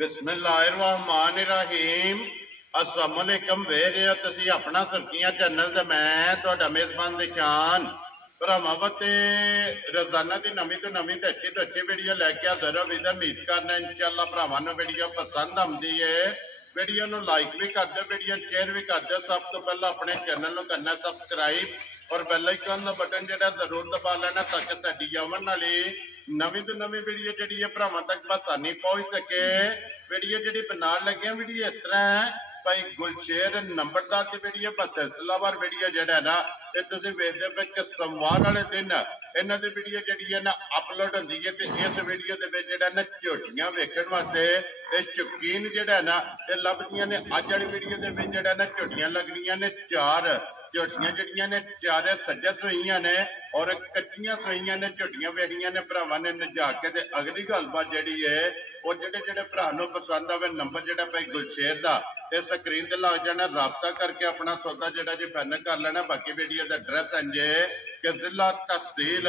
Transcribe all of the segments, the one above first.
बिस्मिल्लाहिर्रहमानिर्रहीम। अस्सलाम वालेकुम। ਵੇਖ ਰਹੇ ਹੋ ਤੁਸੀਂ ਆਪਣਾ ਸੁਰਖੀਆਂ ਚੈਨਲ ਤੇ ਮੈਂ ਤੁਹਾਡਾ ਮੇਜ਼ਬਾਨ ਨਿਸ਼ਾਨ ਭਰਾਵਾਂ ਤੇ ਰੋਜ਼ਾਨਾ ਦੀ ਨਵੀਂ ਤੋਂ ਅੱਛੀ ਵੀਡੀਓ ਲੈ ਕੇ ਹਾਜ਼ਰ ਹਾਂ। ਵੀਰ ਉਮੀਦ ਕਰਨਾ ਇਨਸ਼ਾਅੱਲਾ ਭਰਾਵਾਂ ਨੂੰ ਵੀਡੀਓ ਪਸੰਦ ਆਉਂਦੀ ਹੈ। ਵੀਡੀਓ ਨੂੰ ਲਾਈਕ भी कर दो, वीडियो शेयर भी कर दो। सब तो पहले अपने चैनल को करना सबसक्राइब और बेल आइकन का बटन जो जरूर दबा लेना ताकि साडी आवन वाली नवीं तो नवीं वीडियो जी है भरावां तक बसानी पहुंच सके। वीडियो जी बनाने लगे वीडियो इस तरह है भाई गुलशेर नंबरदार की वीडियो पर सिलसिलावार वीडियो जड़ा है ना ये तुसीं वेखदे पे कि सोमवार वाले दिन इन्हां दी वीडियो जिहड़ी है ना अपलोड होंदी है। ते इस वीडियो दे विच जिहड़ा ना झोटियां वेखण वास्ते ये शौकीन जिहड़ा है ना ये लभदियां ने। अज वाली वीडियो दे विच जिहड़ा ना झोटियां लगदियां ने चार झोटियां जिहड़ियां ने चारे सज्जा सोईयां ने और कच्चियां सोईयां ने। झोटियां वेखियां ने भरावां ने नजा के ते अगली गलबात जिहड़ी है वो जिहड़े भरा नूं पसंद आवे नंबर जिहड़ा भाई गुलशेर दा ते स्क्रीन ते लग जाना, राबता करके अपना सौदा जिहड़ा जी फाइनल कर लेना। बाकी वीडियो का एड्रैस इंजे कि जिला तहसील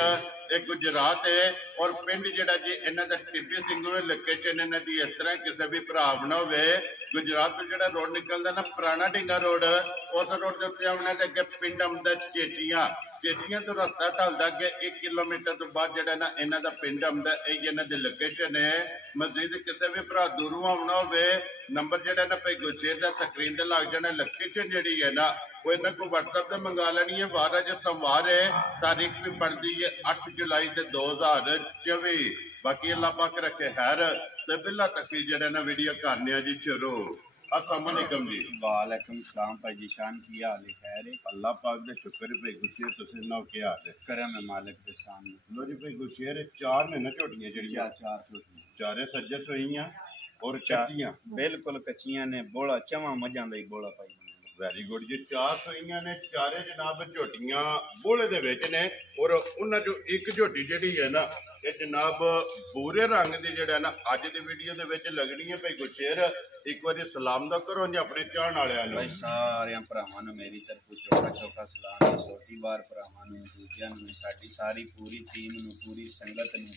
गुजरात है और पिंड जिहड़ा जी इन्हां दा टिब्बी सिंह लोकेशन इन्हां दी इस तरह किसी भी भरा ना होवे। गुजरात तो जिहड़ा रोड निकलदा ना पुराना ढिंगा रोड उस रोड के उत्ते आउणे ते अगे पिंड आउंदा चेटियां तो रस्ता ढलदा अगे 1 किलोमीटर तो बाद जिहड़ा ना इन्हां दा पिंड आउंदा। यही इन्हां दी लोकेशन है। मजीद किसी भी भरा दूरों आउणा होवे नंबर जिहड़ा ना भाई गुलशेर दा स्क्रीन ते लग जाना। लोकेशन जिहड़ी है ना वो इन्हां को व्हाट्सएप ते मंगा लेनी है। वार अज सोमवार है, तारीख भी बनती है 8 जुलाई 2024। बाकी अल्लाह पाक रखे खैर ते बिल्ला तक जिहड़ा ना वीडियो करने जी शुरू। अस्सलाम वालेकुम जी। वालेकुम सलाम भाई जी शान की हाल है? खैर है अल्लाह पाक दे शुक्र भाई गुलशेर तुसीं सुनाओ क्या हाल है? करम है मालिक दे सामने। लो जी भाई गुलशेर चार ने ना झोटियां जिहड़ियां चार छोटी चारे सज्जे सोईयां और कच्चियां बिल्कुल कच्चियां ने बोला चवा मझां दा ही बोला पाई। वेरी गुड जी। चार सोईयां ने चारे जनाब झोटियां बोले दे विच ने और उन्हां चों एक झोटी जिहड़ी है ना ये जनाब भूरे रंग दी जिहड़ा ना अज दी वीडियो दे विच लगनी है। भाई गुलशेर एक बार सलाम दा करो जी अपने चाहण वालियां नूं। भाई सारे भरावां नूं मेरी तरफों चौका सलाम है। छोटी बार भरावां नूं दूजियां नूं साडी सारी पूरी टीम नूं पूरी संगत नूं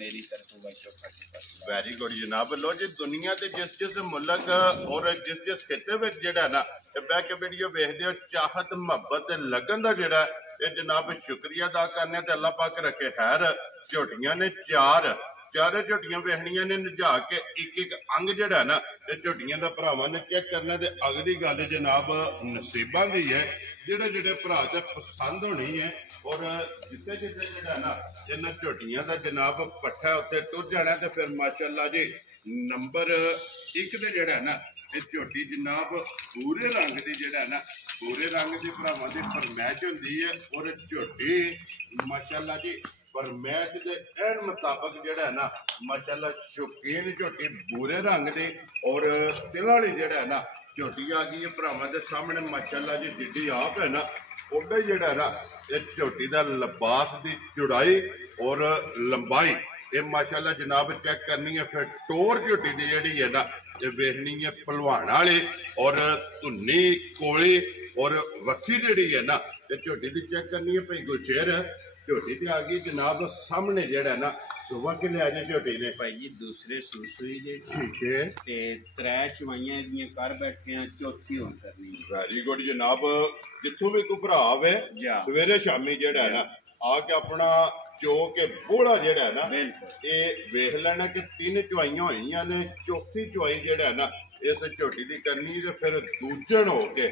मेरी तरफों भाई चौका सलाम। वेरी गुड जनाब। लो जी दुनिया के जिस मुल्क और जिस खिते में जिहड़ा ना बह के वीडियो वेखदे हो चाहत मुहब्बत लगन का जिहड़ा ये जनाब शुक्रिया अदा करने ते अल्लाह पाक रखे खैर। झोटियां ने चारे झोटियां वेखनियां ने नजा के एक अंग जिहड़ा ना ये झोटियां दा भरावां ने चेक करना ते अगली गल जनाब नसीबां दी है। जिहड़े भरा ते पसंद होनी है और जिथे जिहड़ा ना इन्हां झोटियां दा जनाब पट्ठा उत्ते टुर जाना ते फिर माशाअल्लाह जी नंबर 1 ते जिहड़ा ना ये झोटी जनाब भूरे रंग की जिहड़ा ना भूरे रंग की भरावां दी फरमैश हुंदी है और झोटी माशाअल्लाह जी फरमैश के एन मुताबिक जिहड़ा ना माशाअल्लाह शौकीन झोटी भूरे रंग की और तिल वाली जिहड़ा ना झोटी आ गई है भरावां दे सामने माशाअल्लाह जी। जिड्डी आप है ना उदा जिहड़ा ना ये झोटी का लिबास की चौड़ाई और लंबाई ये माशाअल्लाह जनाब चेक करनी है। फिर टोर झोटी की जिहड़ी है ना ये वेखनी है भलवान वाली और धुन्नी कोली और वक्खी जिहड़ी है ना ये झोटी की चेक करनी है। भाई गुलशेर झोटी ते आ गई जनाब सामने जिहड़ा ना सुबह के लिया जे झोटी ने भाई जी दूसरे सूसुई जे ठीक है ते त्रै चवाइयां दियां कर बैठे हैं चौथी होन करनी। वेरी गुड जनाब। जिथों भी कोई भरा आवे सवेरे शामी जिहड़ा है ना आके अपना चो के बोड़ा जिहड़ा है ना ये वेख लेना कि 3 चवाइयां होईयां ने। चौथी चवाई जिहड़ा है ना इस झोटी की करनी ते फिर दूजन हो के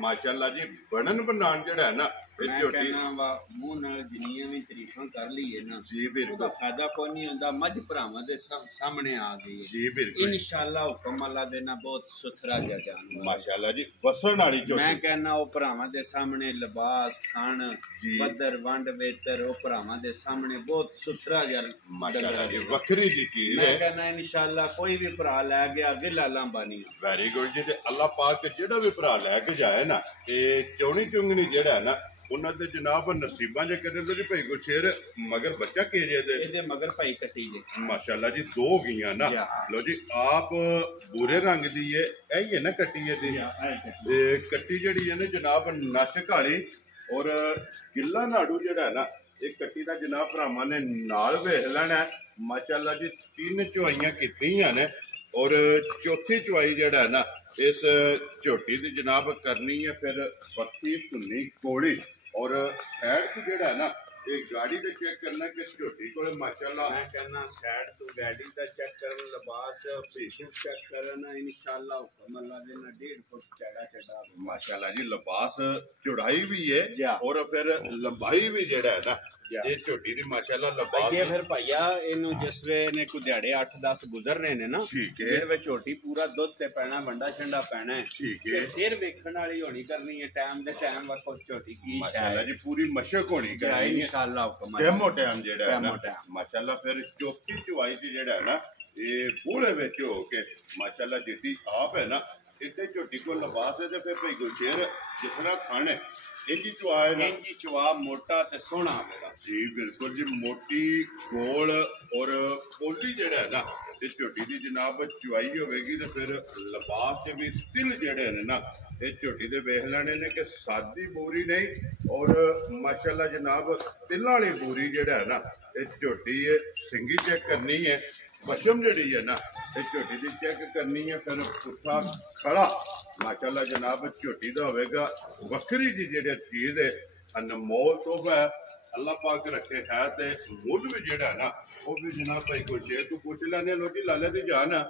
माशाअल्लाह जी बनन बनान जिहड़ा है ना मुंह नाल जिन्नियां भी तारीफां कर लीए ना जी बिल्कुल फायदा कोई नहीं हुंदा। मझ भरावां दे सामने आ गई है जी बिल्कुल इंशाअल्लाह हुक्म अल्लाह देना बहुत सुथरा जा जानवर माशाअल्लाह जी वसन वाली झोटी। मैं कहना ओ भरावां दे सामने लिबास खान बदर वंड वेतर ओ भरावां दे सामने बहुत सुथरा जा माशाअल्लाह जी वखरी जी चीज है। मैं कहना इंशाअल्लाह कोई भी भरा लै गया अगे लाला बानी। वेरी गुड जी। ते अल्लाह पाक जेड़ा भी भरा लैके जाए ना ये चौनी चुंगनी जेड़ा है ना उन्होंने जनाब नसीबा जे कहते जी भाई गुलशेर मगर बच्चा केजे दे मगर भाई कटी जे माशाअल्लाह जी 2 गईयां ना। लो जी आप भूरे रंग दी है यही है ना कट्टी है दी कट्टी जड़ी है ना जनाब नश काली और गिला नाड़ू जड़ा है ना एक कट्टी का जनाब भरावां ने नाल वेख लेना। माशाअल्लाह जी 3 चुआइयां कीतियां ने ਔਰ ਚੌਥੀ ਚੁਆਈ ਜਿਹੜਾ ਨਾ ਇਸ ਝੋਟੀ ਦੀ ਜਨਾਬ ਕਰਨੀ ਹੈ ਫਿਰ ਬੱਤੀ ਧੁੰਨੀ ਕੋੜੀ ਔਰ ਸਾਈਡ ਤੋਂ ਜਿਹੜਾ ਨਾ ਇਹ ਗਾੜੀ ਤੇ ਚੈੱਕ ਕਰਨਾ ਕਿ ਝੋਟੀ ਕੋਲ ਮਾਸ਼ਾਅੱਲਾ ਮੈਂ ਕਹਿੰਦਾ ਸਾਈਡ ਤੋਂ ਗਾੜੀ ਦਾ ਚੈੱਕ ਕਰਨ ਲਿਬਾਸ ਪੀਛੇ ਚੈੱਕ ਕਰਨ ਇਨਸ਼ਾਅੱਲਾ ਹੁਕਮ ਅੱਲਾ ਦੇ ਨਾਲ 1.5 ਫੁੱਟ ਚੜਾ ਚੜਾ ਮਾਸ਼ਾਅੱਲਾ ਜੀ ਲਿਬਾਸ ਚੌੜਾਈ ਵੀ ਹੈ ਜੀ। ਔਰ ਫਿਰ ਲੰਬਾਈ ਵੀ ਜਿਹੜਾ ਹੈ ਨਾ ਜੀ। ਇਹ ਝੋਟੀ ਦੀ ਮਾਸ਼ਾਅੱਲਾ ਅੱਗੇ ਲਿਬਾਸ ਫਿਰ ਭਾਈਆ ਇਹਨੂੰ ਜਿਸ ਵੇ ਨੇ ਕੋਈ ਦਿਹਾੜੇ 8-10 ਗੁਜ਼ਰਨੇ ਨੇ ਨਾ ਠੀਕ ਹੈ ਫਿਰ ਵਿੱਚ ਝੋਟੀ ਪੂਰਾ ਦੁੱਧ ਤੇ ਪੈਣਾ ਵੰਡਾ ਛੰਡਾ ਪੈਣਾ ਹੈ ਠੀਕ ਤੇ ਹੈ ਫਿਰ ਵੇਖਣ ਵਾਲੀ ਹੋਣੀ ਕਰਨੀ ਹੈ ਟਾਈਮ ਦੇ ਟਾਈਮ ਵਕਤ ਝੋਟੀ ਕੀ ਮਾਸ਼ਾਅੱਲਾ ਜੀ ਪੂਰੀ ਮਸ਼ਕ ਹੋਣੀ ਚਾਹੀਦੀ ਚਾਹੀਦੀ ਹੈ ਇਨਸ਼ਾਅੱਲਾ ਹੁਕਮ ਟੈਮੋ ਟਾਈਮ ਜਿਹੜਾ ਹੈ ਨਾ ਟੈਮੋ ਟਾਈਮ। ਮਾਸ਼ਾਅੱਲਾ ਫਿਰ ਚੌਥੀ ਚੁਆਈ ਚ ਜਿਹੜਾ ਹੈ ਨਾ ਇਹ ਬੂਲੇ ਵਿੱਚ ਹੋ ਕੇ ਮਾਸ਼ਾਅੱਲਾ ਜਿੱਦੀ ਆਪ ਹੈ ਨਾ ਇੱਥੇ ਝੋਟੀ ਕੋਲ ਲਿਬਾਸ ਹੈ ਤੇ ਫਿਰ ਭਈ ਗੁਲਸ਼ੇਰ ਜਿਸ ਤਰ੍ਹਾਂ ਥਣ ਹੈ ਇੰਜੀ ਚੁਆਏ ਨਾ ਇੰਜੀ ਚਵਾ ਮੋਟਾ ਤੇ ਸੋਹਣਾ ਹੋਵੇਗਾ ਜੀ ਬਿਲਕੁਲ ਜੀ ਮੋਟੀ ਗੋਲ ਔਰ ਪੋਲੀ ਜਿਹੜਾ ਹੈ ਨਾ ਇਹ ਝੋਟੀ ਦੀ ਜਨਾਬ ਚੁਆਈ ਹੋਵੇਗੀ ਤੇ ਫਿਰ ਲਿਬਾਸ ਤੇ ਵੀ ਤਿਲ ਜਿਹੜੇ ਨੇ ਨਾ ਇਹ ਝੋਟੀ ਦੇ ਵੇਖ ਲੈਣੇ ਨੇ ਕਿ ਸਾਦੀ ਬੋਰੀ ਨਹੀਂ ਔਰ ਮਾਸ਼ਾਅੱਲਾ ਜਨਾਬ ਤਿਲਾਂ ਵਾਲੀ ਬੋਰੀ ਜਿਹੜਾ ਹੈ ਨਾ ਇਹ ਝੋਟੀ ਸਿੰਗੀ ਚੈੱਕ ਕਰਨੀ ਹੈ ਪਸ਼ਮ ਜਿਹੜੀ ਹੈ ਨਾ ਇਹ ਝੋਟੀ ਦੀ ਚੈੱਕ ਕਰਨੀ ਹੈ ਫਿਰ ਪੁੱਠਾ ਖੜਾ ਮਾਸ਼ਾਅੱਲਾ ਜਨਾਬ ਝੋਟੀ ਦਾ ਹੋਵੇਗਾ ਵੱਖਰੀ ਜੀ ਜਿਹੜੀ ਚੀਜ਼ ਹੈ ਅਨਮੋਲ ਤੋਹਫਾ ਹੈ ਅੱਲਾਹ ਪਾਕ ਰੱਖੇ ਹੈ ਤੇ ਮੁੱਲ ਵੀ ਜਿਹੜਾ ਨਾ ਉਹ ਵੀ ਜਨਾਬ ਭਾਈ ਕੋਈ ਸ਼ੇਰ ਤੋਂ ਪੁੱਛ ਲੈਣੇ ਲੋਟੀ ਲਾਲੇ ਦੀ ਜਾਨ ਆ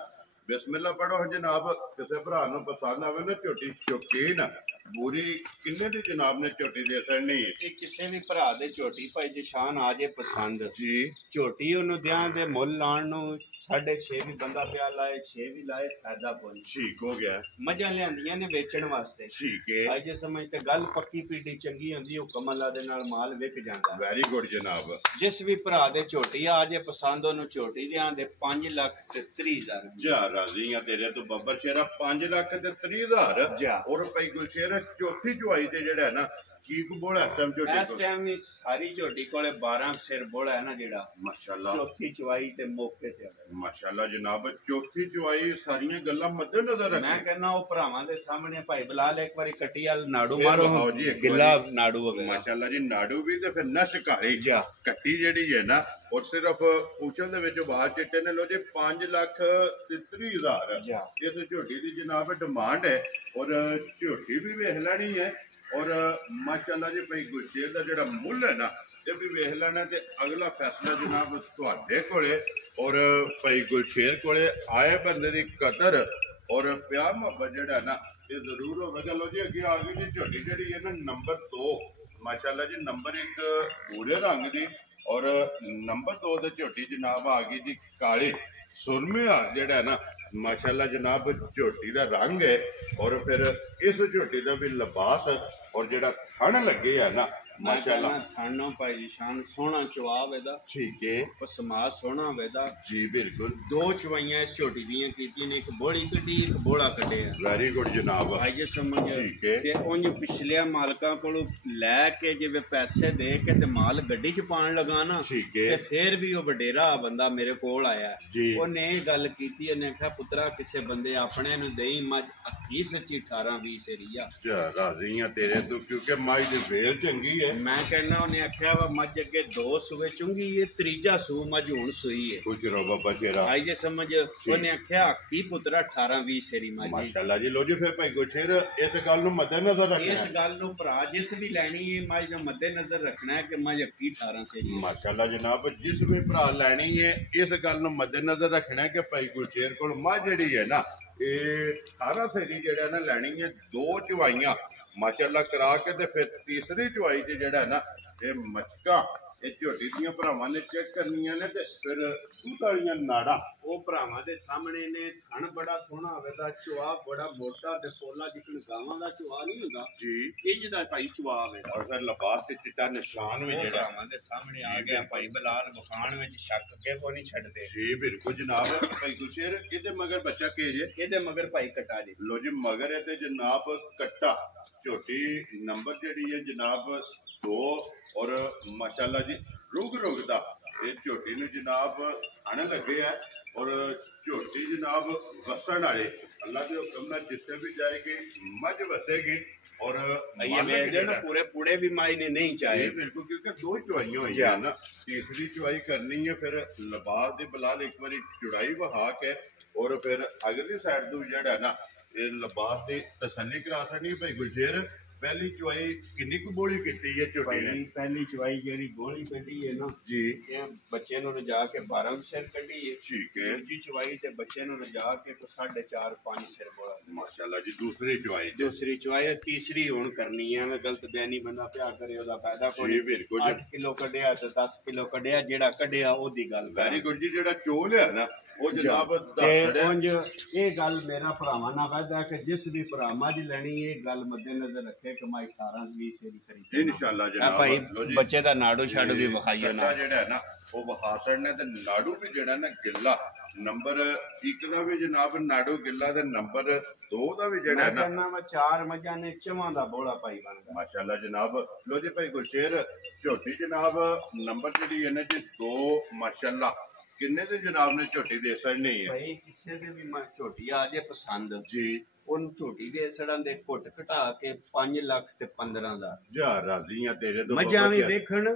ਬਿਸਮਿਲ੍ਲਾ ਪੜੋ ਜਨਾਬ ਕਿਸੇ ਭਰਾ ਨੂੰ ਪਸੰਦ ਆਵੇ ਨਾ ਝੋਟੀ ਸ਼ੌਕੀਨ ਬੂਰੀ ਕਿੰਨੇ ਦੀ ਜਨਾਬ ਨੇ ਝੋਟੀ ਦੇ ਅਸਰ ਨਹੀਂ ਹੈ ਇਹ ਕਿਸੇ ਵੀ ਭਰਾ ਦੇ ਝੋਟੀ ਭਾਈ ਜਸ਼ਾਨ ਆ ਜੇ ਪਸੰਦ ਜੀ ਝੋਟੀ ਉਹਨੂੰ ਦਿਆਂ ਦੇ ਮੁੱਲ ਲਾਣ ਨੂੰ 6.5 ਵੀ ਬੰਦਾ ਪਿਆ ਲਾਏ 6 ਵੀ ਲਾਏ ਫਾਇਦਾ ਕੋਈ ਠੀਕ ਹੋ ਗਿਆ ਮੱਝਾਂ ਲਿਆਂਦੀਆਂ ਨੇ ਵੇਚਣ ਵਾਸਤੇ ਠੀਕ ਹੈ ਅੱਜ ਸਮਝ ਤੇ ਗੱਲ ਪੱਕੀ ਪੀਟੀ ਚੰਗੀ ਹੁੰਦੀ ਹੁਕਮ ਅੱਲਾ ਦੇ ਨਾਲ ਮਾਲ ਵਿਕ ਜਾਂਦਾ ਵੈਰੀ ਗੁੱਡ ਜਨਾਬ ਜਿਸ ਵੀ ਭਰਾ ਦੇ ਝੋਟੀ ਆ ਜੇ ਪਸੰਦ ਉਹਨੂੰ ਝੋਟੀ ਦਿਆਂ ਦੇ 5,30,000 ਜਾ ਰਾਜ਼ੀ ਆ ਤੇਰੇ ਤੋਂ ਬੱਬਰ ਸ਼ੇਰਾ 5,30,000 ਜਾ। ਔਰ ਭਾਈ ਗੁਲਸ਼ੇਰ ਚੌਥੀ ਚੁਆਈ ਤੇ ਜਿਹੜਾ ਹੈ ਨਾ ਕੀ ਕੁ ਬੋਲਾ ਟਮ ਝੋਟੀ ਇਸ ਟਾਈਮ ਵਿੱਚ ਸਾਰੀ ਝੋਟੀ ਕੋਲੇ 12 ਸਿਰ ਬੋਲਾ ਹੈ ਨਾ ਜਿਹੜਾ ਮਾਸ਼ਾਅੱਲਾ ਚੌਥੀ ਚਵਾਈ ਤੇ ਮੌਕੇ ਤੇ ਆਵੇ। ਮਾਸ਼ਾਅੱਲਾ ਜਨਾਬ ਚੌਥੀ ਚੁਆਈ ਸਾਰੀਆਂ ਗੱਲਾਂ ਮੱਦੇ ਨਜ਼ਰ ਮੈਂ ਰੱਖ ਕਹਿੰਦਾ ਉਹ ਭਰਾਵਾਂ ਦੇ ਸਾਹਮਣੇ ਭਾਈ ਬਲਾਲ ਇੱਕ ਵਾਰੀ ਕੱਟੀ ਵਾਲ ਨਾੜੂ ਇਹ ਮਾਰੋ ਵਿਖਾਓ ਜੀ ਇੱਕ ਗਿੱਲਾ ਨਾੜੂ ਹੋਵੇ ਮਾਸ਼ਾਅੱਲਾ ਜੀ ਨਾੜੂ ਵੀ ਤੇ ਫਿਰ ਨਸ਼ਕਾਰੀ ਜਾ। ਕੱਟੀ ਜਿਹੜੀ ਹੈ ਨਾ ਔਰ ਸਿਰਫ ਪੁੱਛਣ ਦੇ ਵਿੱਚ ਬਾਅਦ ਚਿੱਟੇ ਨੇ ਲੋ ਜੀ 5,30,000 ਜਾ। ਇਸ ਝੋਟੀ ਦੀ ਜਨਾਬ ਡਿਮਾਂਡ ਹੈ ਔਰ ਝੋਟੀ ਵੀ ਵੇਖ ਲੈਣੀ ਹੈ ਔਰ ਮਾਸ਼ਾਅੱਲਾ ਜੀ ਭਾਈ ਗੁਲਸ਼ੇਰ ਦਾ ਜਿਹੜਾ ਮੁੱਲ ਹੈ ਨਾ ਇਹ ਵੀ ਵੇਖ ਲੈਣਾ ਤੇ ਅਗਲਾ ਫੈਸਲਾ ਜਨਾਬ ਤੁਹਾਡੇ ਕੋਲੇ ਔਰ ਭਾਈ ਗੁਲਸ਼ੇਰ ਕੋਲੇ ਆਏ ਬੰਦੇ ਦੀ ਕਦਰ ਔਰ ਪਿਆਰ ਮੁਹੱਬਤ ਜਿਹੜਾ ਨਾ ਇਹ ਜ਼ਰੂਰ ਹੋਵੇਗਾ ਲੋ ਜੀ ਅੱਗੇ ਆ ਗਈ ਜੀ ਝੋਟੀ ਜਿਹੜੀ ਹੈ ਨਾ ਨੰਬਰ 2 ਮਾਸ਼ਾਅੱਲਾ ਜੀ ਨੰਬਰ 1 ਭੂਰੇ ਰੰਗ ਦੀ ਔਰ ਨੰਬਰ 2 ਤੇ ਝੋਟੀ ਜਨਾਬ ਆ ਗਈ ਜੀ ਕਾਲੀ ਸੁਰਮਿਆ ਜਿਹੜਾ ਨਾ ਮਾਸ਼ਾਅੱਲਾ ਜਨਾਬ ਝੋਟੀ ਦਾ ਰੰਗ ਹੈ ਔਰ ਫਿਰ ਇਸ ਝੋਟੀ ਦਾ ਵੀ ਲਿਬਾਸ ਔਰ ਜਿਹੜਾ ਥਣ ਲੱਗੇ ਆ ਨਾ ਮਾਸ਼ਾਅੱਲਾ ਥਾਨੋਂ ਭਾਈ ਨਿਸ਼ਾਨ ਸੋਹਣਾ ਜਵਾਬ ਇਹਦਾ ਠੀਕ ਹੈ ਉਹ ਸਮਾਜ ਸੋਹਣਾ ਹੋਵੇਦਾ ਜੀ ਬਿਲਕੁਲ ਦੋ ਚਵਾਈਆਂ ਇਸ ਝੋਟੀ ਦੀਆਂ ਕੀਤੀਆਂ ਨੇ ਇੱਕ ਬੋਲੀ ਕੱਢੀ ਇੱਕ ਬੋਲਾ ਕੱਢਿਆ ਵੈਰੀ ਗੁੱਡ ਜਨਾਬ ਭਾਈ ਜੀ ਸਮਝ ਠੀਕ ਹੈ। ਤੇ ਉਂਝ ਪਿਛਲਿਆਂ ਮਾਲਕਾਂ ਕੋਲੋਂ ਲੈ ਕੇ ਜਿਵੇਂ ਪੈਸੇ ਦੇ ਕੇ ਤੇ ਮਾਲ ਗੱਡੀ 'ਚ ਪਾਣ ਲਗਾ ਨਾ ਠੀਕ ਤੇ ਹੈ ਫੇਰ ਵੀ ਉਹ ਵਡੇਰਾ ਬੰਦਾ ਮੇਰੇ ਕੋਲ ਆਇਆ ਜੀ। ਉਹਨੇ ਇਹ ਗੱਲ ਕੀਤੀ ਉਹਨੇ ਆਖਿਆ ਪੁੱਤਰਾ ਕਿਸੇ ਬੰਦੇ ਆਪਣੇ ਨੂੰ ਦੇਈ ਮੱਝ ਅੱਖੀ ਸੱਚੀ 18-20 ਸੇਰੀਆ ਰਾਜ਼ੀ ਆ ਤੇਰੇ ਤੋਂ ਕਿਉਂਕਿ ਮਾਈ ਦੀ ਵੇਲ ਚੰਗੀ ਹੈ ਮੈਂ ਕਹਿੰਦਾ ਉਹਨੇ ਆਖਿਆ ਵਾ ਮੱਝ ਅੱਗੇ 2 ਸੂਏ ਚੁੰਗੀ ਇਹ ਤੀਜਾ ਸੂ ਮੱਝ ਹੁਣ ਸੂਈ ਹੈ ਖੁਸ਼ ਰਹੋ ਬਾਬਾ ਸ਼ੇਰਾ ਆਈ ਜੇ ਸਮਝ ਉਹਨੇ ਆਖਿਆ ਕੀ ਪੁੱਤਰਾ 18-20 ਸੇਰੀ ਮੱਝ ਮਾਸ਼ਾਅੱਲਾ ਜੀ ਲੋ ਜੀ ਫਿਰ ਭਾਈ ਗੁਲਸ਼ੇਰ ਇਸ ਗੱਲ ਨੂੰ ਮੱਦੇਨਜ਼ਰ ਰੱਖਣਾ ਇਸ ਗੱਲ ਨੂੰ ਭਰਾ ਜਿਸ ਵੀ ਲੈਣੀ ਹੈ ਮੱਝ ਨੂੰ ਮੱਦੇ ਨਜ਼ਰ ਰੱਖਣਾ ਹੈ ਕਿ ਮੱਝ ਅੱਕੀ 18 ਸੇਰੀ ਹੈ। ਮਾਸ਼ਾਅੱਲਾ ਜਨਾਬ ਜਿਸ ਵੀ ਭਰਾ ਲੈਣੀ ਹੈ ਇਸ ਗੱਲ ਨੂੰ ਮੱਦੇਨਜ਼ਰ ਰੱਖਣਾ ਹੈ ਕਿ ਭਾਈ ਗੁਲਸ਼ੇਰ ਕੋਲ ਮੱਝ ਜਿਹੜੀ ਹੈ ਨਾ ਇਹ 18 ਸੇਰੀ ਜਿਹੜਾ ਨਾ ਲੈਣੀ ਹੈ 2 ਚਵਾਈਆਂ ਮਾਸ਼ਾਅੱਲਾ ਕਰਾ ਕੇ ਤੇ ਫਿਰ ਤੀਸਰੀ ਚਵਾਈ 'ਚ ਜਿਹੜਾ ਨਾ ਇਹ ਮਚਕਾ ਇਹ ਝੋਟੀ ਦੀਆਂ ਭਰਾਵਾਂ ਨੇ ਚੈੱਕ ਕਰਨੀਆਂ ਨੇ ਤੇ ਫਿਰ ਦੁੱਧ ਵਾਲੀਆਂ ਨਾੜਾਂ ਉਹ ਭਰਾਵਾਂ ਦੇ ਸਾਹਮਣੇ ਨੇ ਥਣ ਬੜਾ ਸੋਹਣਾ ਹੋਵੇਗਾ ਚੁਆ ਬੜਾ ਮੋਟਾ ਤੇ ਪੋਲਾ ਜਿਕਣ ਗਾਵਾਂ ਦਾ ਚੁਆ ਨਹੀਂ ਹੁੰਦਾ ਜੀ ਇੰਜ ਦਾ ਭਾਈ ਚੁਆ ਹੋਵੇਗਾ ਔਰ ਫਿਰ ਲਿਬਾਸ ਤੇ ਚਿੱਟਾ ਨਿਸ਼ਾਨ ਵੀ ਜਿਹੜਾ ਭਰਾਵਾਂ ਦੇ ਸਾਹਮਣੇ ਆ ਗਿਆ ਭਾਈ ਬਲਾਲ ਵਖਾਣ ਵਿੱਚ ਸ਼ੱਕ ਕੇ ਕੋ ਨਹੀਂ ਛੱਡਦੇ ਜੀ ਬਿਲਕੁਲ ਜਨਾਬ ਭਾਈ ਗੁਲਸ਼ੇਰ ਇਹਦੇ ਮਗਰ ਬੱਚਾ ਕੇ ਜੇ ਇਹਦੇ ਮਗਰ ਭਾਈ ਕਟਾ ਜੀ ਲੋ ਜੀ ਮਗਰ ਇਹ ਤੇ ਜਨਾਬ ਕੱਟਾ ਝੋਟੀ ਨੰਬਰ ਜਿਹੜੀ ਹੈ ਜਨਾਬ 2 ਔਰ ਮਾਸ਼ਾਅੱਲਾ ਜੀ ਰੁਗ ਦਾ ਇਹ ਝੋਟੀ ਨੂੰ ਜਨਾਬ ਹਣ ਲੱਗੇ ਆ ਔਰ ਝੋਟੀ ਜਨਾਬ ਵਸਣ ਵਾਲੇ ਅੱਲਾ ਦੇ ਹੁਕਮ ਨਾਲ ਜਿੱਥੇ ਵੀ ਜਾਏਗੀ ਮੱਝ ਵਸੇਗੀ ਔਰ ये वेदे ना पूरे पूरे भी माई ने नहीं चाहे ਇਹ ਬਿਲਕੁਲ ਕਿਉਂਕਿ ਦੋ ਚੁਆਈਆਂ ਹੋਈਆਂ ਨਾ ਤੀਸਰੀ ਚੁਆਈ ਕਰਨੀ ਹੈ ਫਿਰ ਲਬਾਸ ਦੇ ਬਲਾਲ ਇੱਕ ਵਾਰੀ ਚੁੜਾਈ ਵਹਾ ਕੇ ਔਰ ਫਿਰ ਅਗਲੀ ਸਾਈਡ ਤੋਂ ਜਿਹੜਾ ਨਾ ਇਹ ਲਬਾਸ ਦੀ ਤਸੱਲੀ ਕਰਾ ਸਕਣੀ ਭਾਈ ਗੁਲਸ਼ੇਰ ਪਹਿਲੀ ਚੁਆਈ ਕਿੰਨੀ ਕੁ ਬੋਲੀ ਕੀਤੀ ਹੈ ਝੋਟੀ ਨੇ पहली चुवाई जेडी गोली कड्डी है ना ਜੀ ये बच्चे नु रजा के 12 सिर कड्डी है ਠੀਕ ਹੈ दूजी चुवाई ते बच्चे नु रजा के 4.5 5 सिर बोला ਮਾਸ਼ਾਅੱਲਾ ਜੀ ਦੂਸਰੀ ਚੁਆਈ दूसरी चुवाई है तीसरी हुन करनी है मैं गलत बयानी बंदा प्या करे ओदा फायदा ਜੀ कोई ਬਿਲਕੁਲ 8 किलो कड्डिया ते 10 किलो कड्डिया जेड़ा कड्डिया ओदी गल ਵੈਰੀ ਗੁੱਡ ਜੀ ਜਿਹੜਾ ਚੋਲ ਹੈ ਨਾ ਉਹ ਜਨਾਬ ਦੱਸ ਤੇ ਉਂਝ ਇਹ ਗੱਲ ਮੇਰਾ ਭਰਾਵਾਂ ਨਾਲ ਵਾਅਦਾ ਕਿ ਜਿਸ ਵੀ ਭਰਾ ਮੱਝ ਲੈਣੀ ਇਹ ਗੱਲ ਮੱਦੇਨਜ਼ਰ ਰੱਖੇ ਕਿ ਮੈਂ 18 20 ਦੀ ਖਰੀਦੀ ਇਨਸ਼ਾਅੱਲਾ ਜਨਾਬ ਭਾਈ ਲਓ ਜੀ ਬੱਚੇ ਦਾ ਨਾੜੂ ਛੱਡ ਵੀ ਵਿਖਾਈਓ ਨਾ ਕੱਟਾ ਜਿਹੜਾ ਹੈ ਨਾ ਉਹ ਵਹਾਸੜ ਨੇ ਤੇ ਨਾੜੂ ਵੀ ਜਿਹੜਾ ਨਾ ਗਿੱਲਾ ਨੰਬਰ 1 ਦਾ ਵੀ ਜਨਾਬ ਨਾੜੂ ਗਿੱਲਾ ਤੇ ਨੰਬਰ 2 ਦਾ ਵੀ ਜਿਹੜਾ ਹੈ ਮੈਂ ਨਾ ਕਹਿੰਦਾ ਮੈਂ 4 ਮੱਝਾਂ ਨੇ ਚਵਾਂ ਦਾ ਬੋਲਾ ਪਾਈ ਬਣਦਾ ਮਾਸ਼ਾਅੱਲਾ ਜਨਾਬ ਲੋ ਜੀ ਭਾਈ ਗੁਲਸ਼ੇਰ ਝੋਟੀ ਜਨਾਬ ਨੰਬਰ ਜਿਹੜੀ ਹੈ ਨਾ ਜੀ 2 ਮਾਸ਼ਾਅੱਲਾ ਕਿੰਨੇ ਦੇ ਜਨਾਬ ਨੇ ਝੋਟੀ ਦੇ ਸਕਣੀ ਹੈ ਭਾਈ ਕਿਸੇ ਦੇ ਵੀ ਮੈਂ ਝੋਟੀ ਆ ਜੇ ਪਸੰਦ ਜੀ ਉਹਨੂੰ ਝੋਟੀ ਦੇ ਸੜਾਂ ਦੇ ਘੁੱਟ ਘਟਾ ਕੇ 5 ਲੱਖ ਤੇ 15,000 ਜਾ ਰਾਜ਼ੀ ਆ ਤੇਰੇ ਤੋਂ ਮੱਝਾਂ ਵੀ ਬਹੁਤ ਵੇਖਣ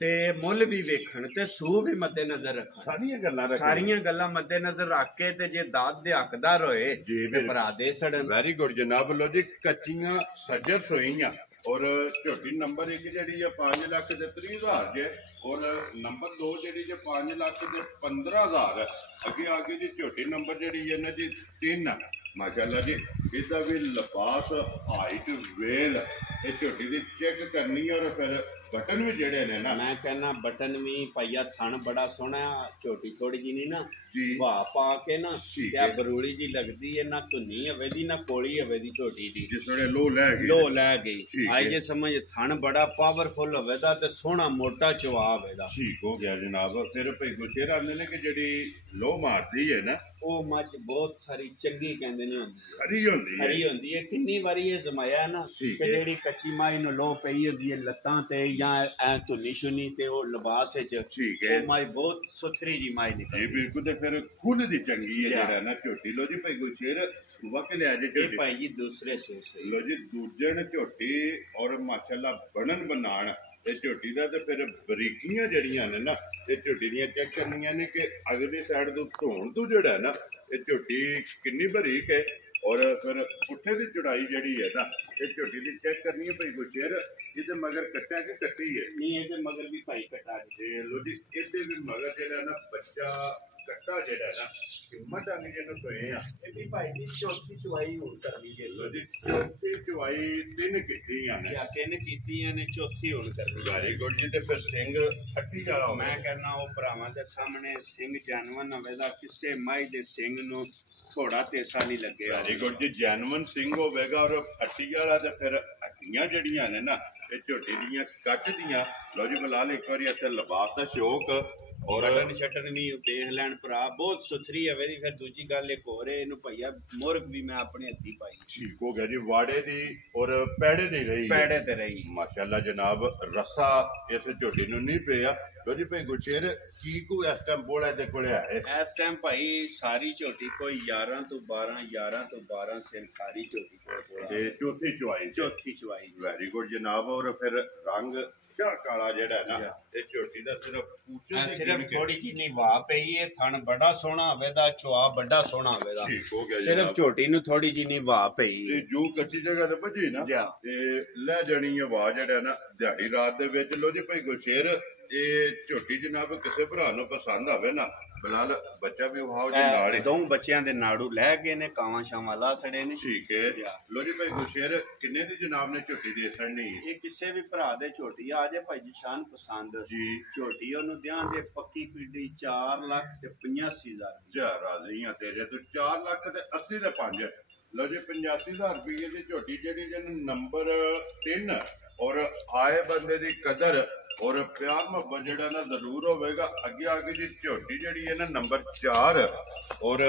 ਤੇ ਮੁੱਲ ਵੀ ਵੇਖਣ ਤੇ ਸੂ ਵੀ ਮੱਦੇ ਨਜ਼ਰ ਰੱਖਣ ਸਾਰੀਆਂ ਗੱਲਾਂ ਰੱਖ ਸਾਰੀਆਂ ਗੱਲਾਂ ਮੱਦੇ ਨਜ਼ਰ ਰੱਖ ਕੇ ਤੇ ਜੇ ਦਾਦ ਦੇ ਹੱਕਦਾਰ ਹੋਏ ਜੀ, ਤੇ ਭਰਾ ਦੇ ਸੜਨ ਵੈਰੀ ਗੁੱਡ ਜਨਾਬ ਲੋ ਜੀ ਕੱਚੀਆਂ ਸੱਜਰ ਸੋਈਆਂ ਔਰ ਝੋਟੀ ਨੰਬਰ 1 ਜਿਹੜੀ ਹੈ 5 ਲੱਖ ਤੇ 30,000 ਜੇ ਔਰ ਨੰਬਰ 2 ਜਿਹੜੀ ਜੇ 5 ਲੱਖ ਤੇ 15,000 ਅੱਗੇ ਆ ਕੇ ਜੀ ਝੋਟੀ ਨੰਬਰ ਜਿਹੜੀ ਹੈ ਨਾ ਜੀ 3 ਮਾਸ਼ਾਅੱਲਾ ਜੀ ਇਹਦਾ ਵੀ ਲਿਬਾਸ ਹਾਈਟ ਵੇਲ ਇਹ ਝੋਟੀ ਦੀ ਚੈੱਕ ਕਰਨੀ ਔਰ ਫਿਰ ਬਟਨ ਵੀ ਜਿਹੜੇ ਨੇ ਨਾ ਮੈਂ ਕਹਿੰਦਾ ਬਟਨ ਵੀ ਭਾਈਆ ਥਣ ਬੜਾ ਸੋਹਣਾ ਝੋਟੀ ਥੋੜੀ ਜੀ ਨਹੀਂ ਨਾ ਜੀ ਵਾਹ ਪਾ ਕੇ ਨਾ ਠੀਕ ਤੇ ਹੈ। ਬਰੂਲੀ ਜੀ ਲੱਗਦੀ ਹੈ ਨਾ ਧੁੰਨੀ ਹੋਵੇ ਦੀ ਨਾ ਕੋਲੀ ਹੋਵੇ ਦੀ ਝੋਟੀ ਦੀ ਜਿਸ ਵੇਲੇ ਲੋ ਲੈ ਗਈ ਲੋ ਲੈ ਗਈ ਠੀਕ ਆਈ ਹੈ। ਜੇ ਸਮਝ ਥਣ ਬੜਾ ਪਾਵਰਫੁਲ ਹੋਵੇ ਦਾ ਤੇ ਸੋਹਣਾ ਮੋਟਾ ਚਵਾ ਹੋਵੇ ਦਾ ਠੀਕ ਹੋ ਗਿਆ ਜਨਾਬ ਫਿਰ ਭਈ ਗੁਸ਼ੇਰ ਆਂਦੇ ਨੇ ਕਿ ਜਿਹੜੀ ਲੋ ਮਾਰਦੀ ਹੈ ਨਾ ਉਹ ਮੱਝ ਬਹੁਤ ਸਾਰੀ ਚੰਗੀ ਕਹਿੰਦੇ ਨੇ ਹੁੰਦੀ ਹੈ ਖਰੀ ਹੁੰਦੀ ਹੈ ਹਰੀ ਹੁੰਦੀ ਹੈ ਕਿੰਨੀ ਵਾਰੀ ਇਹ ਜ਼ਮਾਇਆ ਨਾ ਠੀਕ ਕਿ ਹੈ। ਜਿਹੜੀ ਕੱਚੀ ਮਾਈ ਨੂੰ ਲੋ ਪਈ ਹੁੰਦੀ ਹੈ ਲੱਤਾਂ ਤੇ ਜਾਂ ਐ ਧੁੰਨੀ ਸ਼ੁਨੀ ਤੇ ਉਹ ਲਿਬਾਸ ਵਿੱਚ ਠੀਕ ਹੈ ਉਹ ਮਾਈ ਬਹੁਤ ਸੁਥਰੀ ਜੀ ਮਾਈ ਜੀ ਨਿਕਲਦੀ ਬਿਲਕੁਲ ਤੇ ਫਿਰ ਖੁੱਲ ਦੀ ਚੰਗੀ ਹੈ ਜਾ। ਜਿਹੜਾ ਨਾ ਝੋਟੀ ਲੋ ਜੀ ਭਾਈ ਗੁਸ਼ੇਰ ਸੁਬਾ ਕੇ ਲਿਆ ਜੇ ਇਹ ਝੋਟੀ ਭਾਈ ਜੀ ਦੂਸਰੇ ਸੇ ਸੇ ਲੋ ਜੀ ਦੂਜਣ ਝੋਟੀ ਔਰ ਮਾਸ਼ਾਅੱਲਾ ਬਣਨ ਬਣਾਣ ਇਹ ਝੋਟੀ ਦਾ ਤੇ ਫਿਰ ਬਰੀਕੀਆਂ ਜਿਹੜੀਆਂ ਨੇ ਨਾ ਇਹ ਝੋਟੀ ਦੀਆਂ ਚੈੱਕ ਕਰਨੀਆਂ ਨੇ ਕਿ ਅਗਲੀ ਸਾਈਡ ਤੋਂ ਧੋਣ ਤੋਂ ਜਿਹੜਾ ਨਾ ਇਹ ਝੋਟੀ ਕਿੰਨੀ ਬਰੀਕ ਹੈ ਔਰ ਫਿਰ ਪੁੱਠੇ ਦੀ ਚੜਾਈ ਜਿਹੜੀ ਹੈ ਨਾ ਇਹ ਝੋਟੀ ਦੀ ਚੈੱਕ ਕਰਨੀ ਹੈ ਭਾਈ ਗੁਸ਼ੇਰ ਇਹਦੇ ਮਗਰ ਕੱਟਿਆ ਕਿ ਕੱਟੀ ਹੈ ਨਹੀਂ ਇਹਦੇ ਮਗਰ ਵੀ ਭਾਈ ਕਟਾ ਦੇ ਤੇ ਲੋ ਜੀ ਇਹਦੇ ਵੀ ਮਗਰ ਜਿਹੜਾ ਨਾ ਬੱਚਾ ਕੱਟਾ ਜਿਹੜਾ ਨਾ ਹਿੰਮਤ ਆ ਜਿਹਨੂੰ ਸੋਏ ਆ ਇਹ ਵੀ ਭਾਈ ਦੀ ਚੌਥੀ ਚੁਆਈ ਹੁਣ ਕਰਨੀ ਜੇ ਲੋ ਜੀ ਚੌਥੀ ਚੁਆਈ 3 ਕੀਤੀਆਂ ਨੇ ਜਾਂ ਤਿੰਨ ਕੀਤੀਆਂ ਨੇ ਚੌਥੀ ਹੁਣ ਕਰਨੀ ਵੈਰੀ ਗੁੱਡ ਜੀ ਤੇ ਫਿਰ ਸਿੰਘ ਹੱਟੀ ਵਾਲਾ ਹੋ ਮੈਂ ਕਹਿੰਦਾ ਉਹ ਭਰਾਵਾਂ ਦੇ ਸਾਹਮਣੇ ਸਿੰਘ ਜਾਨਵਰ ਨਾ ਵੇਦਾ ਕਿਸੇ ਮਾਈ ਦੇ ਸਿੰਘ ਨੂੰ ਥੋੜਾ ਤੇਸਾ ਨਹੀਂ ਲੱਗੇਗਾ ਵੈਰੀ ਗੁੱਡ ਜੀ ਜੈਨੂਅਨ ਸਿੰਘ ਹੋਵੇਗਾ ਔਰ ਹੱਟੀ ਵਾਲਾ ਤੇ ਫਿਰ ਹੱਟੀਆਂ ਜਿਹੜੀਆਂ ਨੇ ਨਾ ਇਹ ਝੋਟੀ ਦੀਆਂ ਕੱਚ ਦੀਆਂ ਲੋ ਜੀ ਬਲਾਲ ਇੱਕ ਵਾਰੀ ਇੱਥੇ ਲਿਬਾਸ ਦਾ ਸ਼ੌਕ ਔਰ ਬਟਨ ਛਟਨ ਵੀ ਦੇਖ ਲੈਣ ਭਰਾ ਬਹੁਤ ਸੁਥਰੀ ਹੈ ਵੇਦੀ ਫਿਰ ਦੂਜੀ ਗੱਲ ਇੱਕ ਹੋਰ ਹੈ ਇਹਨੂੰ ਭਈਆ ਮੁਰਗ ਵੀ ਮੈਂ ਆਪਣੇ ਹੱਥੀ ਪਾਈ ਠੀਕ ਹੋ ਗਿਆ ਜੀ ਵਾੜੇ ਦੀ ਔਰ ਪੈੜੇ ਦੀ ਰਹੀ ਹੈ। ਪੈੜੇ ਤੇ ਰਹੀ ਮਾਸ਼ਾਅੱਲਾ ਜਨਾਬ ਰੱਸਾ ਇਸ ਝੋਟੀ ਨੂੰ ਨਹੀਂ ਪਿਆ ਲੋ ਜੀ ਭਾਈ ਗੁਸ਼ੇਰ ਕੀ ਕੋ ਇਸ ਟਾਈਮ ਬੋਲਾ ਦੇ ਕੋਲੇ ਆਏ ਇਸ ਟਾਈਮ ਭਾਈ ਸਾਰੀ ਝੋਟੀ ਕੋਈ 11 ਤੋਂ 12 11 ਤੋਂ 12 ਸਿਰ ਸਾਰੀ ਝੋਟੀ ਕੋਲ ਤੇ ਚੌਥੀ ਚੁਆਈ ਚੌਥੀ ਚੁਆਈ ਵੈਰੀ ਗੁੱਡ ਜਨਾਬ ਔਰ ਫਿਰ ਰੰਗ ਸ਼ਾ ਕਾਲਾ ਜਿਹੜਾ ਹੈ ਨਾ ਇਹ ਝੋਟੀ ਦਾ ਸਿਰਫ ਪੂਛੇ ਦੇ ਸਿਰਫ ਗਿਣ ਕੇ ਥੋੜੀ ਜਿਹੀ ਵਾਹ ਪਈ ਹੈ ਥਣ ਬੜਾ ਸੋਹਣਾ ਹੋਵੇ ਦਾ ਚੁਆ ਵੱਡਾ ਸੋਹਣਾ ਹੋਵੇ ਦਾ ਠੀਕ ਹੋ ਗਿਆ ਸਿਰਫ ਜਨਾਬ ਝੋਟੀ ਨੂੰ ਥੋੜੀ ਜਿਹੀ ਵਾਹ ਪਈ ਤੇ ਜੋ ਕੱਚੀ ਜਗ੍ਹਾ ਤੇ ਭੱਜੀ ਨਾ ਜਾ। ਤੇ ਲੈ ਜਾਣੀ ਹੈ ਵਾਹ ਜਿਹੜਾ ਨਾ ਦਿਹਾੜੀ ਰਾਤ ਦੇ ਵਿੱਚ ਲੋ ਜੀ ਭਾਈ ਗੁਸ਼ੇਰ ਇਹ ਝੋਟੀ ਜਨਾਬ ਕਿਸੇ ਭਰਾ ਨੂੰ ਪਸੰਦ ਆਵੇ ਨਾ ਬਲਾਲ ਬੱਚਾ ਵੀ ਵਾਹ ਜੀ ਨਾਲ ਹੀ ਦੋ ਬੱਚਿਆਂ ਦੇ ਨਾੜੂ ਲੈ ਗਏ ਨੇ ਕਾਵਾਂ ਸ਼ਾਵਾਂ ਲਾ ਸੜੇ ਨੇ ਠੀਕ ਹੈ ਲੋ ਜੀ ਭਾਈ ਗੁਸ਼ੇਰ ਕਿੰਨੇ ਦੀ ਜਨਾਬ ਨੇ ਝੋਟੀ ਦੇ ਛੜਨੀ ਹੈ ਇਹ ਕਿਸੇ ਵੀ ਭਰਾ ਦੇ ਝੋਟੀ ਆ ਜੇ ਭਾਈ ਜੀ ਸ਼ਾਨ ਪਸੰਦ ਜੀ ਝੋਟੀ ਉਹਨੂੰ ਦਿਆਂ ਦੇ ਪੱਕੀ ਪੀੜੀ 4 ਲੱਖ ਤੇ 85,000 ਜਾ ਰਾਜ਼ੀਆਂ ਤੇਰੇ ਤੋਂ 4 ਲੱਖ ਤੇ 80 ਦੇ 5 ਲੋ ਜੀ 85,000 ਰੁਪਏ ਦੀ ਝੋਟੀ ਜਿਹੜੀ ਜਿਹਨੂੰ ਨੰਬਰ 3 ਔਰ ਆਏ ਬੰਦੇ ਦੀ ਕਦਰ ਔਰ ਪਿਆਰ ਮੁਹੱਬਤ ਜਿਹੜਾ ਨਾ ਜ਼ਰੂਰ ਹੋਵੇਗਾ ਅੱਗੇ ਆ ਕੇ ਜੀ ਝੋਟੀ ਜਿਹੜੀ ਹੈ ਨਾ ਨੰਬਰ 4 ਔਰ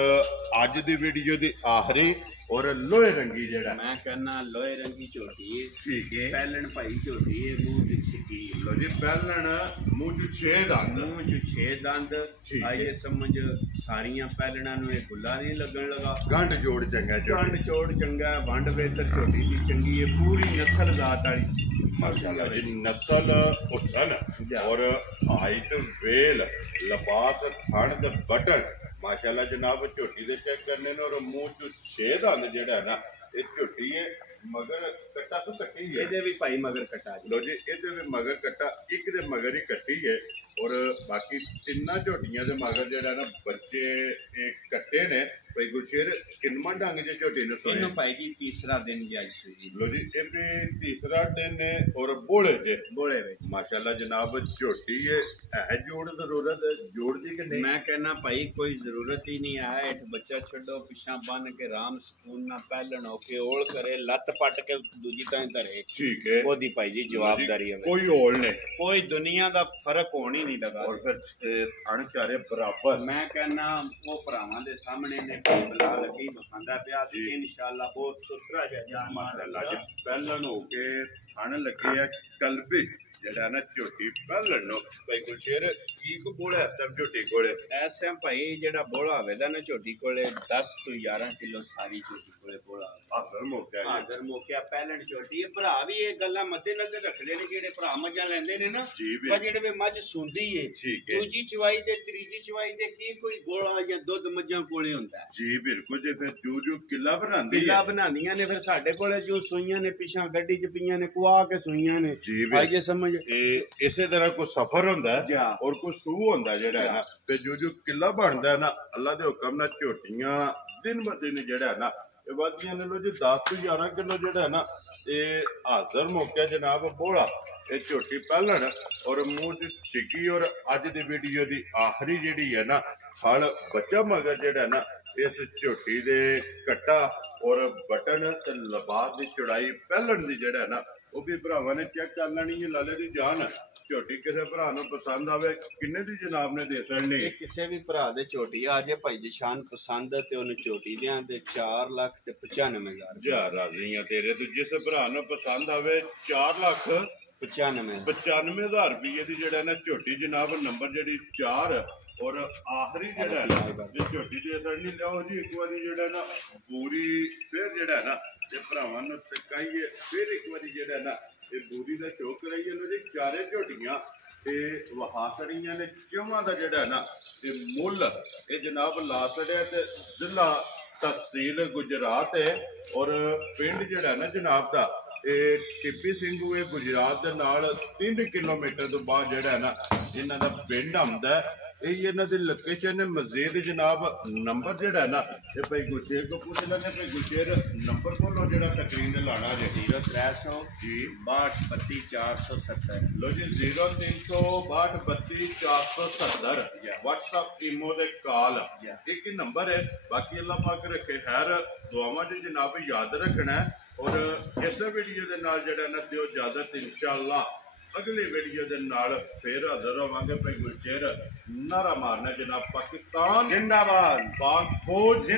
ਅੱਜ ਦੀ ਵੀਡੀਓ ਦੀ ਆਖਰੀ ਔਰ ਲੋਹੇ ਰੰਗੀ ਜਿਹੜਾ मैं कहना लोहे रंगी झोटी है ठीक है पैलन भाई झोटी है मुंह च छिकी लो जी पहलन मुंह च 6 दंद मुंह च 6 दंद ठीक आइए समझ सारियां पैलना नु गुला नहीं लगन लगा गंढ जोड़ चंगा गंढ चोड़ चंगा वंड बेहतर झोटी की चंगी है पूरी नस्ल जात वाली माशाल्लाह जी नस्ल हुसन और हाइट वेल लिबास थण ते बटन माशाल्लाह जनाब झोटी दे चेक करने ने और मुंह च 6 दंद जेड़ा है ना ये झोटी है मगर कट्टा तो कट्टी है ਇਹਦੇ ਵੀ ਭਾਈ ਮਗਰ ਕਟਾ ਜੀ लो जी ਇਹਦੇ ਵੀ ਮਗਰ ਕੱਟਾ ਇੱਕ ਦੇ ਮਗਰ ਹੀ ਕੱਟੀ ਹੈ ਔਰ ਬਾਕੀ ਤਿੰਨਾਂ ਝੋਟੀਆਂ ਦੇ ਮਗਰ ਜਿਹੜਾ ਨਾ ਬੱਚੇ ਇਹ ਕੱਟੇ ਨੇ ਭਾਈ ਗੁਰਸ਼ੇਰ ਕਿੰਨਵਾਂ ਢੰਗ ਜੇ ਝੋਟੀ ਨੂੰ ਸੋਏ ਇਹਨੂੰ ਭਾਈ ਜੀ ਤੀਸਰਾ ਦਿਨ ਜਾਈ ਸੂਈ लो जी ਇਹ ਵੀ ਤੀਸਰਾ ਦਿਨ ਹੈ ਔਰ ਬੋਲੇ ਜੇ ਬੋਲੇ ਵਿੱਚ ਮਾਸ਼ਾਅੱਲਾ ਜਨਾਬ ਝੋਟੀ ਹੈ ਇਹ ਜੋੜ ਜ਼ਰੂਰਤ ਹੈ ਜੋੜ ਦੀ ਕਿ ਨਹੀਂ ਮੈਂ ਕਹਿਣਾ ਭਾਈ ਕੋਈ ਜ਼ਰੂਰਤ ਹੀ ਨਹੀਂ ਹੈ ਇੱਕ ਬੱਚਾ ਛੱਡੋ ਪਿਛਾਂ ਬੰਨ ਕੇ ਰਾਮ ਸਕੂਨ ਨਾਲ ਪਹਿਲਣ ਹੋ ਕੇ ਓਲ ਕਰੇ ਲੱਤ ਪੱਟ ਕੇ ਦੂਜੀ ਤਾਂ ਧਰੇ ठीक है ਉਹਦੀ ਭਾਈ ਜੀ ਜਵਾਬਦਾਰੀ ਹੈ कोई ओल नहीं ਕੋਈ ਦੁਨੀਆ ਦਾ ਫਰਕ ਹੋਣ ਹੀ ਨਹੀਂ ਲਗਾ और फिर अणचारे बराबर ਮੈਂ ਕਹਿਣਾ ਉਹ ਭਰਾਵਾਂ ਦੇ ਸਾਹਮਣੇ ਨੇ ਬਲਾ ਲੱਗੀ ਬਖਾਂਦਾ ਪਿਆ ਤੇ ਇਨਸ਼ਾਅੱਲਾ ਬਹੁਤ ਸੁਥਰਾ ਜਿਹਾ ਜਾਨ माशाअल्लाह जी पहलन हो के थण लगे है कलबी ਜਿਹੜਾ ਨਾ ਝੋਟੀ ਪਹਿਲਣ ਨੂੰ ਭਾਈ ਗੁਰਸ਼ੇਰ ਕੀ ਕੋ ਬੋਲਾ ਤਬ ਝੋਟੀ ਕੋਲੇ ਐਸਾ ਭਾਈ ਜਿਹੜਾ ਬੋਲਾ ਹੋਵੇਗਾ ਨਾ ਝੋਟੀ ਕੋਲੇ 10 ਤੋਂ 11 ਕਿਲੋ ਸਾਰੀ ਝੋਟੀ ਕੋਲੇ ਬੋਲਾ ਆਖਰ ਮੌਕਾ ਹੈ ਹਾਜ਼ਰ ਮੌਕਿਆ ਪਹਿਲਣ ਝੋਟੀ ਇਹ ਭਰਾ ਵੀ ਇਹ ਗੱਲਾਂ ਮੱਦੇ ਨਜ਼ਰ ਰੱਖਦੇ ਨੇ ਜਿਹੜੇ ਭਰਾ ਮੱਝਾਂ ਲੈਂਦੇ ਨੇ ਨਾ ਜੀ ਵੀ ਪਰ ਜਿਹੜੇ ਵੀ ਮੱਝ ਸੁੰਦੀ ਏ ਠੀਕ ਹੈ ਦੂਜੀ ਚਵਾਈ ਤੇ ਤੀਜੀ ਚਵਾਈ ਤੇ ਕੀ ਕੋਈ ਗੋਲਾ ਜਾਂ ਦੁੱਧ ਮੱਝਾਂ ਕੋਲੇ ਹੁੰਦਾ ਹੈ ਜੀ ਬਿਲਕੁਲ ਜੇ ਫਿਰ ਜੂ ਕਿੱਲਾ ਬਣਾਉਂਦੀ ਕਿੱਲਾ ਹੈ ਬਣਾਉਂਦੀਆਂ ਨੇ ਫਿਰ ਸਾਡੇ ਕੋਲੇ ਜੋ ਸੂਈਆਂ ਨੇ ਪਿਛਾਂ ਗੱਡੀ 'ਚ ਪਈਆਂ ਨੇ ਕੁਆ ਕੇ ਸੂਈਆਂ ਨੇ ਜੀ ਭਾਈ ਜੇ ਸਮਝ ਇਹ ਇਸੇ ਤਰ੍ਹਾਂ ਕੋਈ ਸਫਰ ਹੁੰਦਾ ਜਾ ਔਰ ਕੋਈ ਸੂ ਹੁੰਦਾ ਜਿਹੜਾ ਹੈ ਨਾ ਤੇ ਜੂ ਕਿੱਲਾ ਬਣਦਾ ਹੈ ਨਾ ਅੱਲਾ ਦੇ ਹੁਕਮ ਨਾਲ ਝੋਟੀਆਂ ਦਿਨ ਬ ਦਿਨ ਜਿਹੜਾ ਹੈ ਨਾ ਇਹ ਵਧਦੀਆਂ ਨੇ ਲੋ ਜੀ 10 ਤੋਂ 11 ਕਿਲੋ ਜਿਹੜਾ ਹੈ ਨਾ ਇਹ ਹਾਜ਼ਰ ਮੌਕਿਆ ਜਨਾਬ ਬੋਲਾ ਇਹ ਝੋਟੀ ਪਹਿਲਣ ਔਰ ਮੂੰਹ ਚ ਛਿੱਕੀ ਔਰ ਅੱਜ ਦੀ ਵੀਡੀਓ ਦੀ ਆਖਰੀ ਜਿਹੜੀ ਹੈ ਨਾ ਫਲ ਬੱਚਾ ਮਗਰ ਜਿਹੜਾ ਨਾ ਇਸ ਝੋਟੀ ਦੇ ਕੱਟਾ ਔਰ ਬਟਨ ਤੇ ਲਬਾਸ ਦੀ ਚੌੜਾਈ ਪਹਿਲਣ ਦੀ ਜਿਹੜਾ ਨਾ ਉਹ ਵੀ ਭਰਾਵਾਂ ਨੇ ਚੈੱਕ ਕਰ ਲੈਣੀ ਹੈ ਲਾਲੇ ਦੀ ਜਾਨ ਝੋਟੀ ਕਿਸੇ ਭਰਾ ਨੂੰ ਪਸੰਦ ਆਵੇ ਕਿੰਨੇ ਦੀ ਜਨਾਬ ਨੇ ਦੇ ਸਕਣੀ ਇਹ ਕਿਸੇ ਵੀ ਭਰਾ ਦੇ ਝੋਟੀ ਆ ਜੇ ਭਾਈ ਜਸ਼ਾਨ ਪਸੰਦ ਤੇ ਉਹਨੂੰ ਝੋਟੀ ਦਿਆਂ ਤੇ 4 ਲੱਖ ਤੇ 95,000 ਜਾ ਰਾਜ਼ੀ ਆ ਤੇਰੇ ਤੋਂ ਜਿਸ ਭਰਾ ਨੂੰ ਪਸੰਦ ਆਵੇ 4 ਲੱਖ 95,000 ਰੁਪਏ ਦੀ ਜਿਹੜਾ ਨਾ ਝੋਟੀ ਜਨਾਬ ਨੰਬਰ ਜਿਹੜੀ 4 ਔਰ ਆਖਰੀ ਜਿਹੜਾ ਨਾ ਜੇ ਝੋਟੀ ਦੇ ਅਸਰ ਨਹੀਂ ਲਿਆਓ ਜੀ ਇੱਕ ਵਾਰੀ ਜਿਹੜਾ ਨਾ ਪੂਰੀ ਫਿਰ ਜਿਹੜਾ ਨਾ ਤੇ ਭਰਾਵਾਂ ਨੂੰ ਟਕਾਈਏ ਫਿਰ ਇੱਕ ਵਾਰੀ ਜਿਹੜਾ ਨਾ ਇਹ ਬੂਰੀ ਦਾ ਸ਼ੋਅ ਕਰਾਈਏ ਨਾ ਜੀ ਚਾਰੇ ਝੋਟੀਆਂ ਤੇ ਵਹਾ ਸੜੀਆਂ ਨੇ ਚੌਵਾਂ ਦਾ ਜਿਹੜਾ ਨਾ ਤੇ ਮੁੱਲ ਇਹ ਜਨਾਬ ਲਾ ਸੜਿਆ ਤੇ ਜ਼ਿਲ੍ਹਾ ਤਹਿਸੀਲ ਗੁਜਰਾਤ ਹੈ ਔਰ ਪਿੰਡ ਜਿਹੜਾ ਨਾ ਜਨਾਬ ਦਾ ਇਹ ਟਿੱਬੀ ਸਿੰਘੂ ਇਹ ਗੁਜਰਾਤ ਦੇ ਨਾਲ 3 ਕਿਲੋਮੀਟਰ ਤੋਂ ਬਾਅਦ ਜਿਹੜਾ ਨਾ ਇਹਨਾਂ ਦਾ ਪਿੰਡ ਆਉਂਦਾ ਇਹ ਇਹਨਾਂ ਦੀ ਲੋਕੇਸ਼ਨ ਹੈ ਮਜ਼ੀਦ ਜਨਾਬ ਨੰਬਰ ਜਿਹੜਾ ਨਾ ਇਹ ਭਾਈ ਗੁਰਸ਼ੇਰ ਕੋ ਪੁੱਛ ਲੈਣੇ ਭਾਈ ਗੁਰਸ਼ੇਰ ਨੰਬਰ ਬੋਲੋ ਜਿਹੜਾ ਸਕਰੀਨ ਤੇ ਲਾਣਾ ਜੇ 0300 ਜੀ 62 470 ਲੋ ਜੀ 0362 470 WhatsApp ਈਮੋ ਦੇ ਕਾਲ ਇੱਕ ਹੀ ਨੰਬਰ ਹੈ ਬਾਕੀ ਅੱਲਾਹ ਪਾਕ ਰੱਖੇ ਖੈਰ ਦੁਆਵਾਂ ਚ ਜਨਾਬ ਯਾਦ ਰੱਖਣਾ ਔਰ ਇਸ ਵੀਡੀਓ ਦੇ ਨਾਲ ਜਿਹੜਾ ਨਾ ਦਿਓ ਇਜਾਜ਼ਤ ਇਨਸ਼ਾਅੱਲਾ ਅਗਲੀ ਵੀਡੀਓ ਦੇ ਨਾਲ ਫੇਰ ਹਾਜ਼ਰ ਹੋਵਾਂਗੇ ਭਾਈ ਗੁਰਸ਼ੇਰ ਨਾਰਾ ਮਾਰਨਾ ਜਨਾਬ ਪਾਕਿਸਤਾਨ ਜਿੰਦਾਬਾਦ ਪਾਕ ਫੌਜ